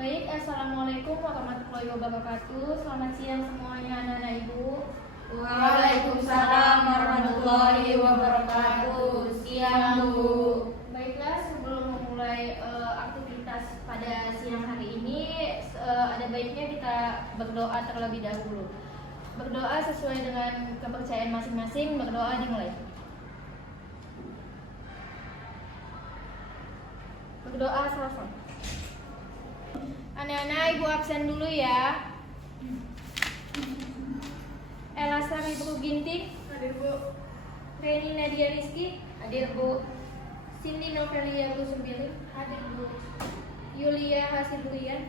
Baik, Assalamualaikum warahmatullahi wabarakatuh. Selamat siang semuanya anak-anak ibu. Waalaikumsalam warahmatullahi wabarakatuh. Siang Bu. Baiklah, sebelum memulai aktivitas pada siang hari ini, ada baiknya kita berdoa terlebih dahulu. Berdoa sesuai dengan kepercayaan masing-masing. Berdoa dimulai. Berdoa selesai. Anak-anak ibu absen dulu ya. Elasa Ibu Ginting, Hadir Bu. Reni Nadia Rizky, Hadir Bu. Cindy Novelia Lusubili, hadir Bu. Yulia Hasibulian,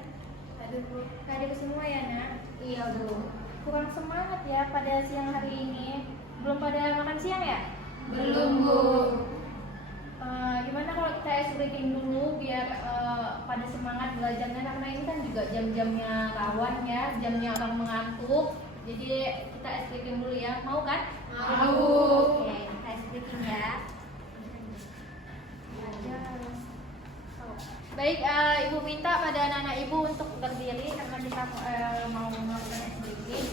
Hadir Bu. hadir semua ya nak. Iya Bu. Kurang semangat ya pada siang hari ini. Belum pada makan siang ya? Belum Bu. Gimana kalau kita ice breaking dulu biar pada semangat belajarnya, karena ini kan juga jam-jamnya rawan ya, jamnya orang mengantuk. Jadi kita ice breaking dulu ya, mau kan? Mau. Oke, kita ice breaking ya. Baik, ibu minta pada anak-anak ibu untuk berdiri karena kita mau melakukan ice breaking.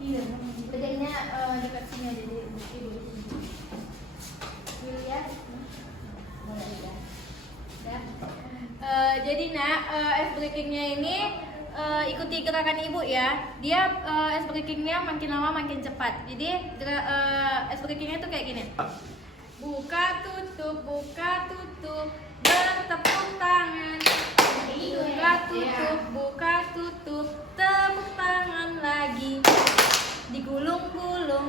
Iya, berdirinya dekat sini aja jadi ibu. Yulia, mulai ya. Jadi nak, ice breakingnya ini ikuti gerakan ibu ya. Dia ice breakingnya makin lama makin cepat. Jadi ice breakingnya tuh kayak gini. Buka tutup, bertepuk tangan. Buka tutup, tepuk tangan lagi. Digulung-gulung,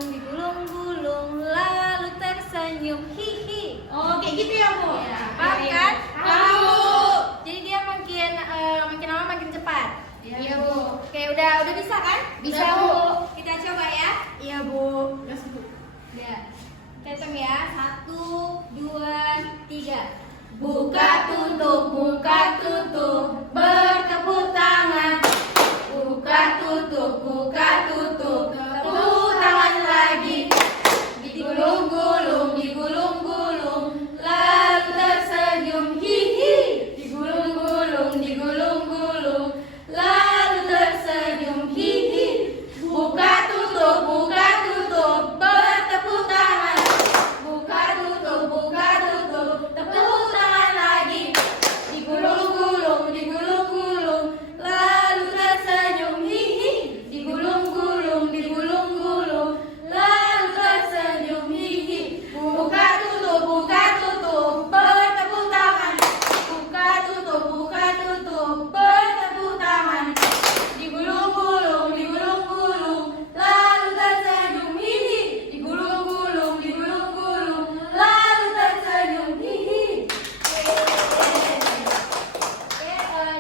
lalu tersenyum, hihi. Oh, kayak gitu ya Bu? Ya, paham kan? Paham Bu. Jadi dia makin lama makin cepat. Iya Bu. Oke, udah bisa kan? Bisa, Udah, Bu. Kita coba ya. Iya Bu. Ya. Hitung ya. 1, 2, 3. Buka tutup, bertepuk tangan. Buka tutup, tepuk tangan lagi. Digulung-gulung, lalu tersenyum, hihi. Digulung-gulung, lalu tersenyum, hihi. Buka tutup, bertepuk tangan. Buka tutup, tepuk tangan lagi. Digulung-gulung, lalu tersenyum, hihi. Digulung-gulung, lalu tersenyum, hihi. Buka tutup, bertepuk tangan. Buka tutup, bertepuk tangan. Digulung-gulung, lalu tersenyum, hihi. Digulung-gulung, lalu tersenyum, hihi. Oke,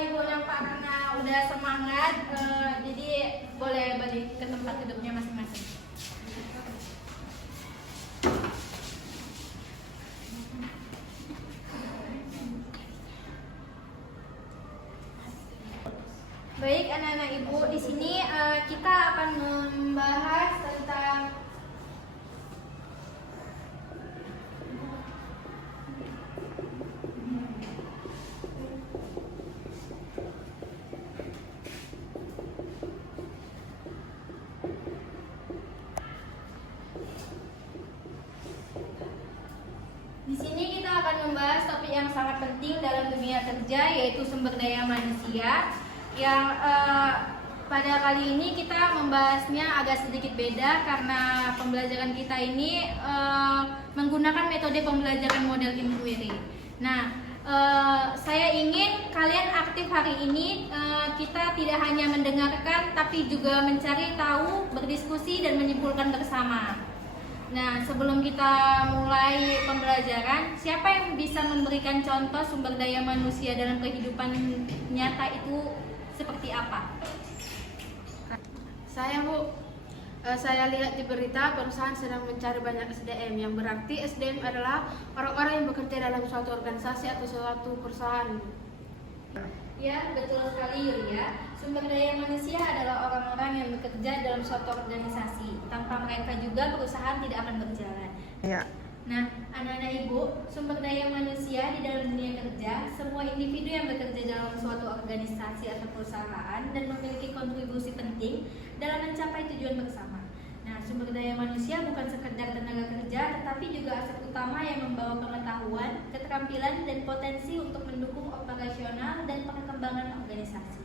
ibu nampak karena udah semangat, jadi boleh balik ke tempat duduknya masing-masing. Baik anak-anak ibu, di sini kita akan membahas tentang topik yang sangat penting dalam dunia kerja, yaitu sumber daya manusia. Yang pada kali ini kita membahasnya agak sedikit beda karena pembelajaran kita ini menggunakan metode pembelajaran model inquiry. Nah, saya ingin kalian aktif hari ini. Kita tidak hanya mendengarkan, tapi juga mencari tahu, berdiskusi, dan menyimpulkan bersama. Nah, sebelum kita mulai pembelajaran, siapa yang bisa memberikan contoh sumber daya manusia dalam kehidupan nyata itu seperti apa? Saya Bu, saya lihat di berita perusahaan sedang mencari banyak SDM, yang berarti SDM adalah orang-orang yang bekerja dalam suatu organisasi atau suatu perusahaan. Ya, betul sekali Yulia. Sumber daya manusia adalah orang-orang yang bekerja dalam suatu organisasi. Tanpa mereka juga perusahaan tidak akan berjalan. Ya. Nah, anak-anak ibu, sumber daya manusia di dalam dunia kerja, semua individu yang bekerja dalam suatu organisasi atau perusahaan dan memiliki kontribusi penting dalam mencapai tujuan bersama. Nah, sumber daya manusia bukan sekedar tenaga kerja, tetapi juga aset utama yang membawa pengetahuan, keterampilan, dan potensi untuk mendukung operasional dan perkembangan organisasi.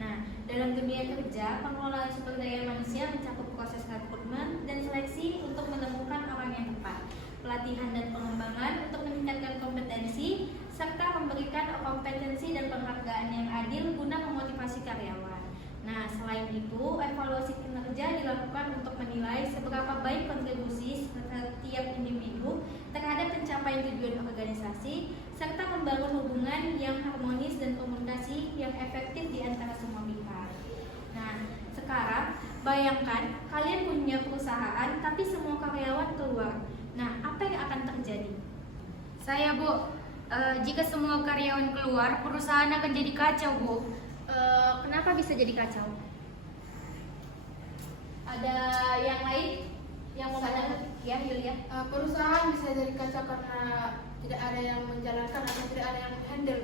Nah, dalam dunia kerja, pengelolaan sumber daya manusia mencakup proses rekrutmen dan seleksi untuk menemukan orang yang tepat, pelatihan dan pengembangan untuk meningkatkan kompetensi, serta memberikan kompetensi dan penghargaan yang adil guna memotivasi karyawan. Nah, selain itu, evaluasi kinerja dilakukan untuk menilai seberapa baik kontribusi setiap individu terhadap pencapaian tujuan organisasi, serta membangun hubungan yang harmonis dan komunikasi yang efektif di antara semua pihak. Nah, sekarang bayangkan kalian punya perusahaan tapi semua karyawan keluar. Nah, apa yang akan terjadi? Saya, Bu, jika semua karyawan keluar, perusahaan akan jadi kacau, Bu. Kenapa bisa jadi kacau? Ada yang lain yang mau Saya. ya, Yulia? Perusahaan bisa jadi kacau karena tidak ada yang menjalankan atau tidak ada yang handle.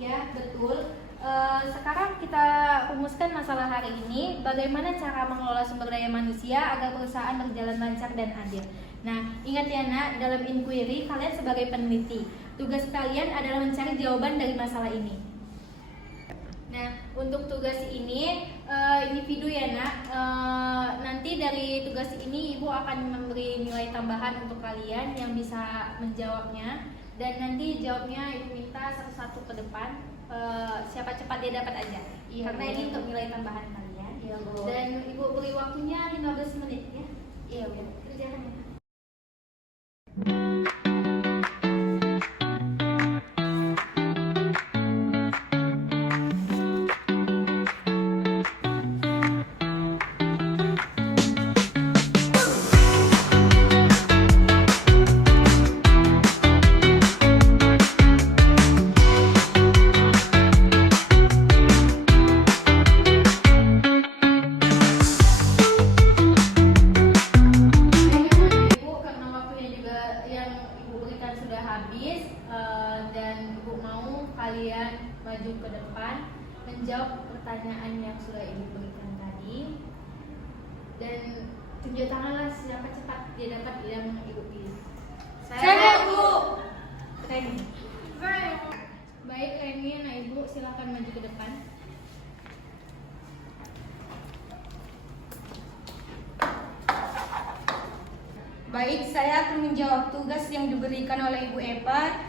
Ya, betul. Sekarang kita rumuskan masalah hari ini, bagaimana cara mengelola sumber daya manusia agar perusahaan berjalan lancar dan adil. Nah, ingat ya nak, dalam inquiry kalian sebagai peneliti, tugas kalian adalah mencari jawaban dari masalah ini. Nah, untuk tugas ini, individu ya nak, nanti dari tugas ini ibu akan memberi nilai tambahan untuk kalian yang bisa menjawabnya. Dan nanti jawabnya ibu minta satu-satu ke depan, siapa cepat dia dapat aja. Iya, Karena Bu. ini untuk nilai tambahan kalian. Iya, Bu. Dan ibu beri waktunya 15 menit ya. Iya, Bu. Kerjakan ya. Ibu, karena waktunya juga yang ibu berikan sudah habis, dan ibu mau kalian maju ke depan menjawab pertanyaan yang sudah ibu berikan tadi, dan tunjuk tanganlah siapa cepat dia dapat yang ibu pilih. Saya, Bu. Reni. Baik, Reni, anak ibu silakan maju ke depan. Baik, saya akan menjawab tugas yang diberikan oleh Ibu Eva.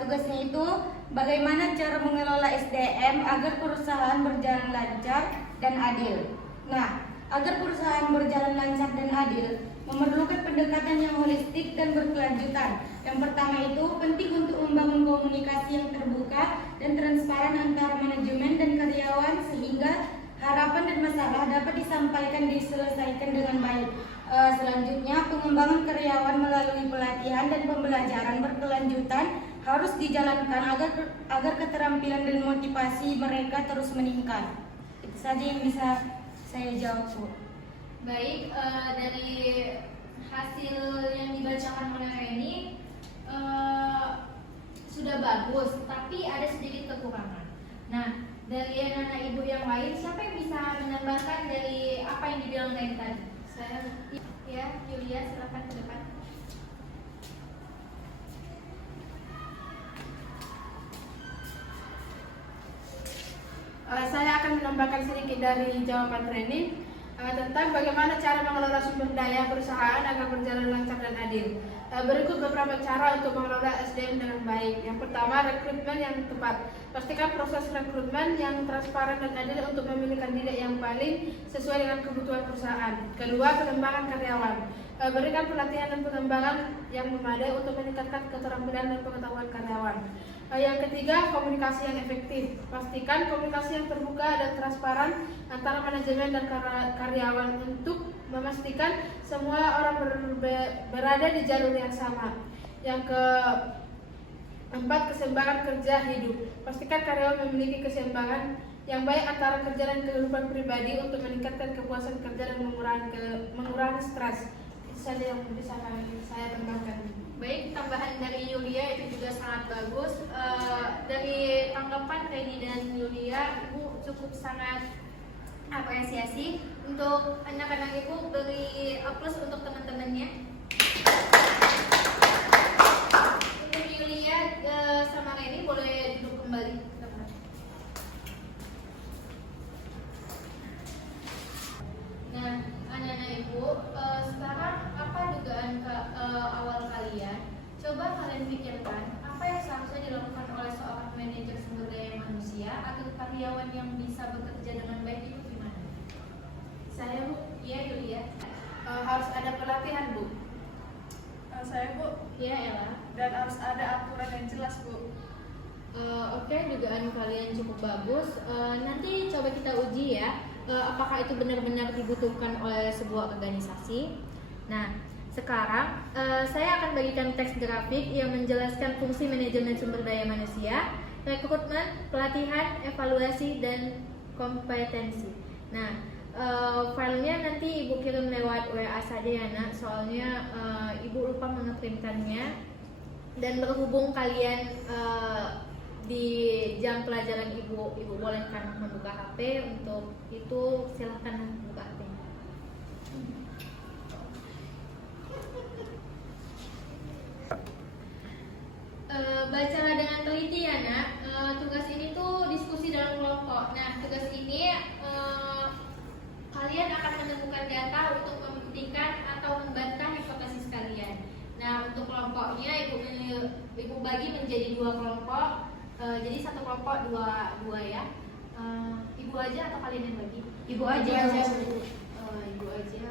Tugasnya itu bagaimana cara mengelola SDM agar perusahaan berjalan lancar dan adil. Nah, agar perusahaan berjalan lancar dan adil memerlukan pendekatan yang holistik dan berkelanjutan. Yang pertama itu penting untuk membangun komunikasi yang terbuka dan transparan antara manajemen dan karyawan sehingga harapan dan masalah dapat disampaikan diselesaikan dengan baik. Selanjutnya, pengembangan karyawan melalui pelatihan dan pembelajaran berkelanjutan harus dijalankan agar keterampilan dan motivasi mereka terus meningkat. Itu saja yang bisa saya jawab, Bu. Baik, dari hasil yang dibacakan oleh Reni sudah bagus, tapi ada sedikit kekurangan. Nah, dari anak-anak ibu yang lain, siapa yang bisa menambahkan dari apa yang dibilang Reni tadi? Saya. Ya, Yulia, silakan ke depan. Saya akan menambahkan sedikit dari jawaban Reni tentang bagaimana cara mengelola sumber daya perusahaan agar berjalan lancar dan adil. Berikut beberapa cara untuk mengelola SDM dengan baik. Yang pertama, rekrutmen yang tepat. Pastikan proses rekrutmen yang transparan dan adil untuk memilih kandidat yang paling sesuai dengan kebutuhan perusahaan. Kedua, pengembangan karyawan. Berikan pelatihan dan pengembangan yang memadai untuk meningkatkan keterampilan dan pengetahuan karyawan. Yang ketiga, komunikasi yang efektif. Pastikan komunikasi yang terbuka dan transparan antara manajemen dan karyawan untuk memastikan semua orang berada di jalur yang sama. Yang keempat, keseimbangan kerja hidup. Pastikan karyawan memiliki keseimbangan yang baik antara kerja dan kehidupan pribadi untuk meningkatkan kepuasan kerja dan mengurangi stres. Itu saja yang bisa saya tambahkan. Baik, tambahan dari Yulia itu juga sangat bagus. Dari tanggapan Reni dan Yulia, Ibu cukup sangat apresiasi. Untuk anak-anak Ibu beri aplaus untuk teman-temannya. Untuk Yulia sama Reni boleh duduk kembali. Nah, anak-anak Ibu, sekarang apa dugaan awal kalian? Coba kalian pikirkan apa yang seharusnya dilakukan oleh seorang manajer sumber daya manusia agar karyawan yang bisa bekerja dengan baik itu gimana? Saya Bu, Iya, Yulia. harus ada pelatihan Bu. Saya Bu, Iya, Ella. dan harus ada aturan yang jelas Bu. Oke, dugaan kalian cukup bagus. Nanti coba kita uji ya, apakah itu benar-benar dibutuhkan oleh sebuah organisasi. Nah, sekarang saya akan bagikan teks grafik yang menjelaskan fungsi manajemen sumber daya manusia, rekrutmen, pelatihan, evaluasi, dan kompetensi. Nah, filenya nanti Ibu kirim lewat WA saja ya nak, soalnya Ibu lupa mengeprintkannya. Dan berhubung kalian di jam pelajaran Ibu bolehkan membuka HP, untuk itu silahkan membuka HP. Bacalah dengan teliti ya nak. Tugas ini tuh diskusi dalam kelompok. Nah, tugas ini kalian akan menemukan data untuk membuktikan atau membantah hipotesis kalian. Nah, untuk kelompoknya Ibu bagi menjadi 2 kelompok. Jadi satu kelompok dua ya. Ibu aja atau kalian yang bagi? Ibu aja. Ibu aja.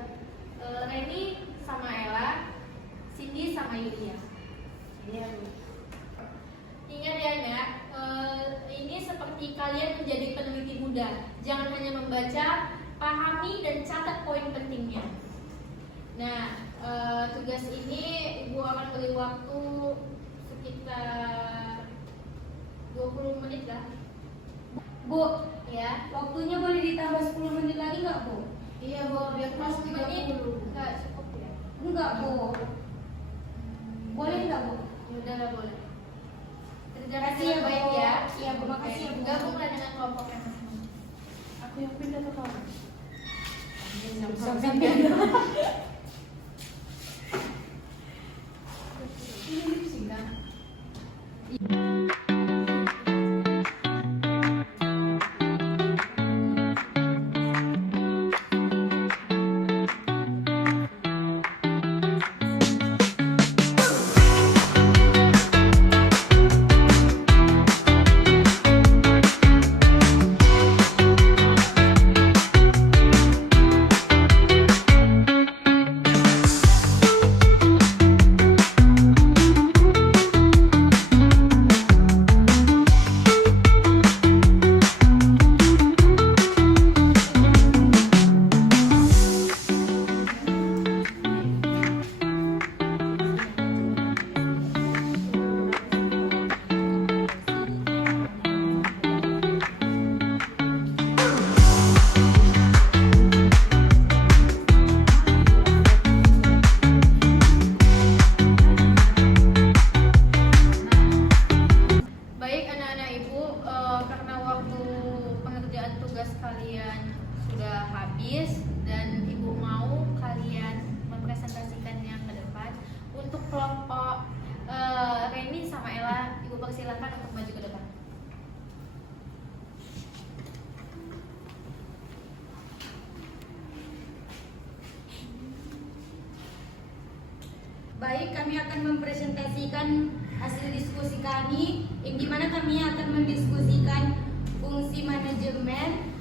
Reni sama Ella, Cindy sama Yulia. Iya Bu. Ingat ya nak, ini seperti kalian menjadi peneliti muda. Jangan hanya membaca, pahami dan catat poin pentingnya. Nah, tugas ini Ibu akan beri waktu sekitar 20 menit lah. Bu, Ya. waktunya boleh ditambah 10 menit lagi nggak Bu? Iya Bu, biar pas 10 menit 30. nggak cukup ya? Enggak Bu. Boleh nggak Bu? Ya udah lah, boleh. Kerja Makasih ya, Bu. baik ya. Iya, Bu, makasih ya, Bu. Gabunglah dengan kelompok yang masing-masing. Aku yang pindah ke kamu. Sampai Ini lipsing kan? Baik anak-anak Ibu, karena waktu pengerjaan tugas kalian sudah habis dan Ibu mau kalian mempresentasikannya ke depan. Untuk kelompok Reni sama Ella, Ibu persilakan untuk maju ke depan. Baik, kami akan mempresentasikan hasil diskusi kami, yang dimana kami akan mendiskusikan fungsi manajemen,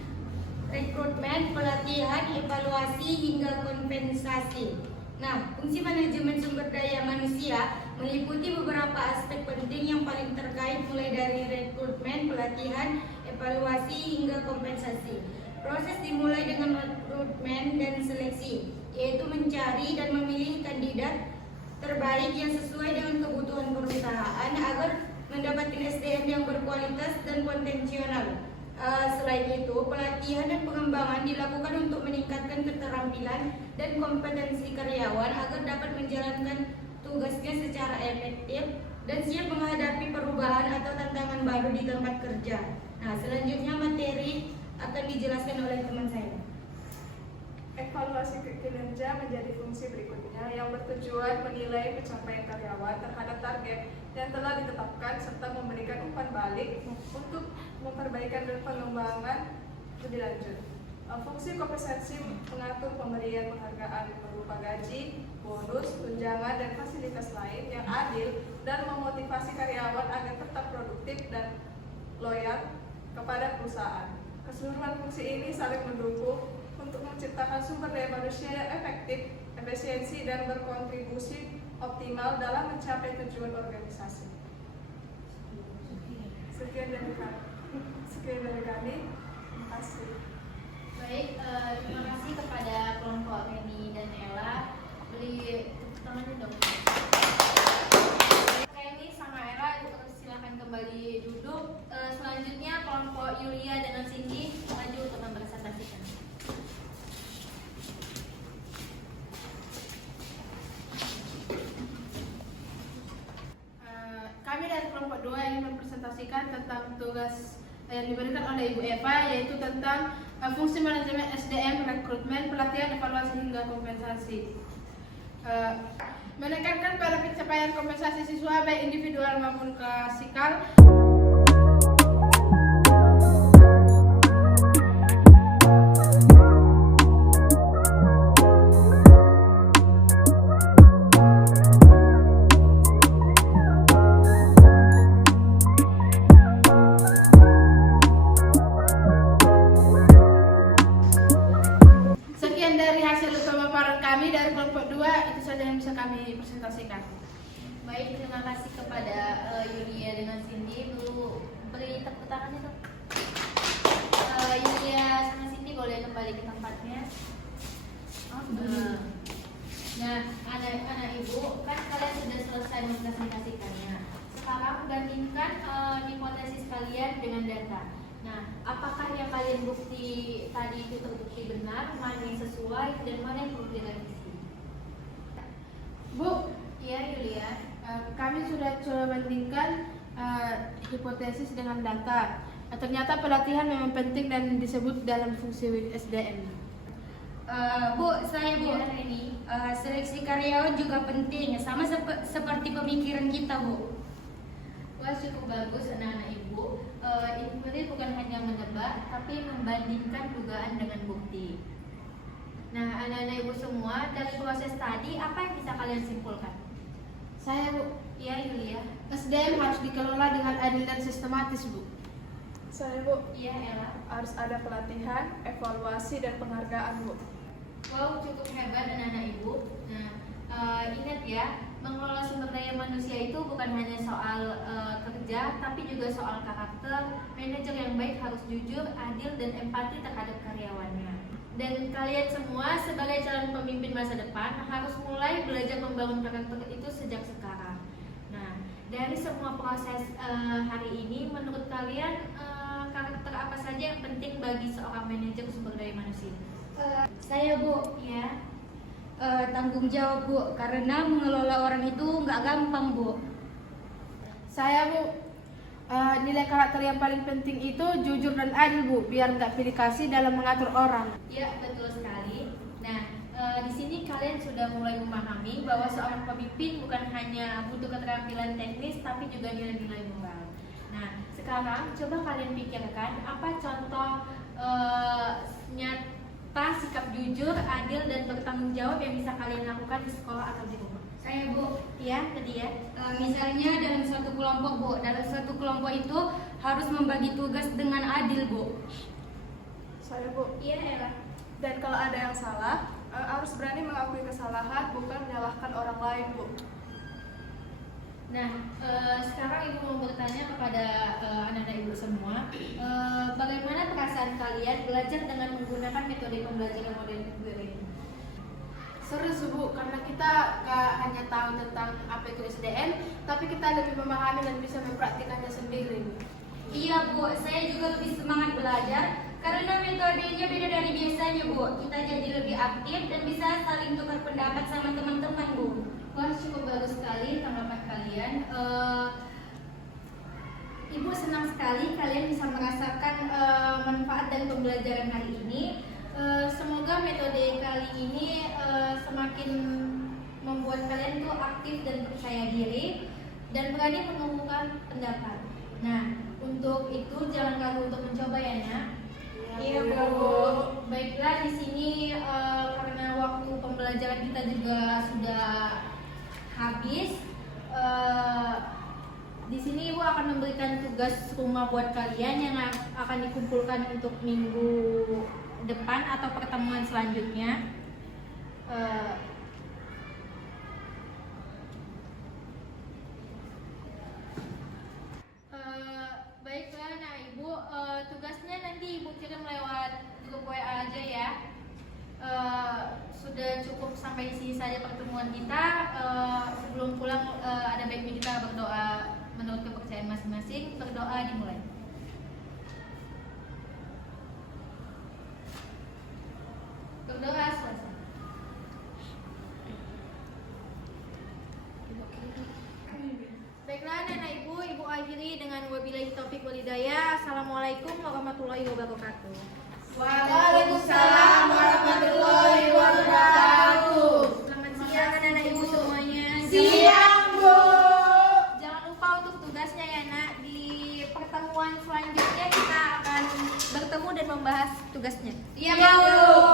rekrutmen, pelatihan, evaluasi, hingga kompensasi. Nah, fungsi manajemen sumber daya manusia meliputi beberapa aspek penting yang paling terkait, mulai dari rekrutmen, pelatihan, evaluasi, hingga kompensasi. Proses dimulai dengan rekrutmen dan seleksi, yaitu mencari dan memilih kandidat terbaik yang sesuai dengan kebutuhan perusahaan agar mendapatkan SDM yang berkualitas dan potensial. Selain itu, pelatihan dan pengembangan dilakukan untuk meningkatkan keterampilan dan kompetensi karyawan agar dapat menjalankan tugasnya secara efektif dan siap menghadapi perubahan atau tantangan baru di tempat kerja. Nah, selanjutnya materi akan dijelaskan oleh teman saya. Evaluasi kinerja menjadi fungsi berikutnya yang bertujuan menilai pencapaian karyawan terhadap target yang telah ditetapkan serta memberikan umpan balik untuk memperbaikan dan pengembangan lebih lanjut. Fungsi kompensasi mengatur pemberian penghargaan berupa gaji, bonus, tunjangan, dan fasilitas lain yang adil dan memotivasi karyawan agar tetap produktif dan loyal kepada perusahaan. Keseluruhan fungsi ini saling mendukung untuk menciptakan sumber daya manusia yang efektif, efisiensi, dan berkontribusi optimal dalam mencapai tujuan organisasi. Sekian dari kami. Terima kasih. Baik, terima kasih kepada kelompok Reni dan Ella. Beri tepuk tangannya dong. Reni sama Ella silakan kembali duduk. Selanjutnya kelompok Yulia dengan Cindy maju untuk mempresentasikan. Kami dari kelompok 2 ingin mempresentasikan tentang tugas yang diberikan oleh Ibu Eva, yaitu tentang fungsi manajemen SDM, rekrutmen, pelatihan, evaluasi hingga kompensasi. Menekankan pada pencapaian kompensasi siswa baik individual maupun klasikal. Sekian dari hasil pemaparan kami dari kelompok 2, itu saja yang bisa kami presentasikan. Baik, terima kasih kepada Yulia dengan Cindy. Beri tepuk tangannya dong. Yulia sama Cindy boleh kembali ke tempatnya. Nah, anak-anak ibu, kan kalian sudah selesai mempresentasikannya. Sekarang bandingkan hipotesis kalian dengan data. Nah, apakah yang kalian bukti tadi itu terbukti benar, mana yang sesuai, dan mana yang perlu direvisi? Bu, Iya, Yulia. kami sudah coba bandingkan hipotesis dengan data. Ternyata pelatihan memang penting dan disebut dalam fungsi SDM. Bu, saya Bu. Iya, Reni. Seleksi karyawan juga penting, sama seperti pemikiran kita, Bu. Wah, cukup bagus anak-anak ibu. Ini bukan hanya menebak, tapi membandingkan dugaan dengan bukti. Nah, anak-anak ibu semua, dari proses tadi apa yang bisa kalian simpulkan? Saya, Bu, Iya, Yulia. SDM harus dikelola dengan adil dan sistematis, Bu. Saya Bu, Iya, Ella. harus ada pelatihan, evaluasi, dan penghargaan Bu. Wow, cukup hebat anak-anak ibu. Nah, ingat ya, mengelola sumber daya manusia itu bukan hanya soal kerja, tapi juga soal karakter. Manajer yang baik harus jujur, adil, dan empati terhadap karyawannya. Dan kalian semua sebagai calon pemimpin masa depan harus mulai belajar membangun karakter itu sejak sekarang. Nah, dari semua proses hari ini, menurut kalian karakter apa saja yang penting bagi seorang manajer sumber daya manusia? Saya Bu, Ya. tanggung jawab Bu, karena mengelola orang itu nggak gampang Bu. Saya, Bu, nilai karakter yang paling penting itu jujur dan adil, Bu, biar nggak pilih kasih dalam mengatur orang. Ya, betul sekali. Nah, di sini kalian sudah mulai memahami bahwa seorang pemimpin bukan hanya butuh keterampilan teknis, tapi juga nilai-nilai moral. Nah, sekarang coba kalian pikirkan apa contoh nyata sikap jujur, adil, dan bertanggung jawab yang bisa kalian lakukan di sekolah atau di rumah. Saya Bu, Ya, tadi ya. misalnya dalam suatu kelompok Bu, dalam suatu kelompok itu harus membagi tugas dengan adil Bu. Saya Bu, Iya, Ella. dan kalau ada yang salah, harus berani mengakui kesalahan, bukan menyalahkan orang lain Bu. Nah, sekarang ibu mau bertanya kepada anak-anak ibu semua, bagaimana perasaan kalian belajar dengan menggunakan metode pembelajaran modern ini? Seru sih, Bu, karena kita gak hanya tahu tentang apa itu SDM, tapi kita lebih memahami dan bisa mempraktikannya sendiri, Bu. Iya Bu, saya juga lebih semangat belajar karena metodenya beda dari biasanya Bu. Kita jadi lebih aktif dan bisa saling tukar pendapat sama teman-teman Bu. Wah, cukup bagus sekali tanggapan kalian. Ibu senang sekali kalian bisa merasakan manfaat dari pembelajaran hari ini. Semoga metode kali ini semakin membuat kalian tuh aktif dan percaya diri dan berani mengemukakan pendapat. Nah, untuk itu jangan ragu untuk mencoba ya, Nak. Iya, Bu. Baiklah, di sini karena waktu pembelajaran kita juga sudah habis. Di sini Ibu akan memberikan tugas rumah buat kalian yang akan dikumpulkan untuk minggu depan atau pertemuan selanjutnya. Baiklah, nah Ibu, tugasnya nanti Ibu kirim lewat grup WA aja ya. Sudah cukup sampai di sini saja pertemuan kita. Sebelum pulang ada baiknya kita berdoa menurut kepercayaan masing-masing. Berdoa dimulai. Berdoa selesai. Baiklah anak ibu, ibu akhiri dengan wabillahi taufik walhidayah. Assalamualaikum warahmatullahi wabarakatuh. Waalaikumsalam warahmatullahi wabarakatuh. Selamat siang anak ibu semuanya. Siang, Bu. Jangan lupa untuk tugasnya ya nak. Di pertemuan selanjutnya kita akan bertemu dan membahas tugasnya. Iya, Bu.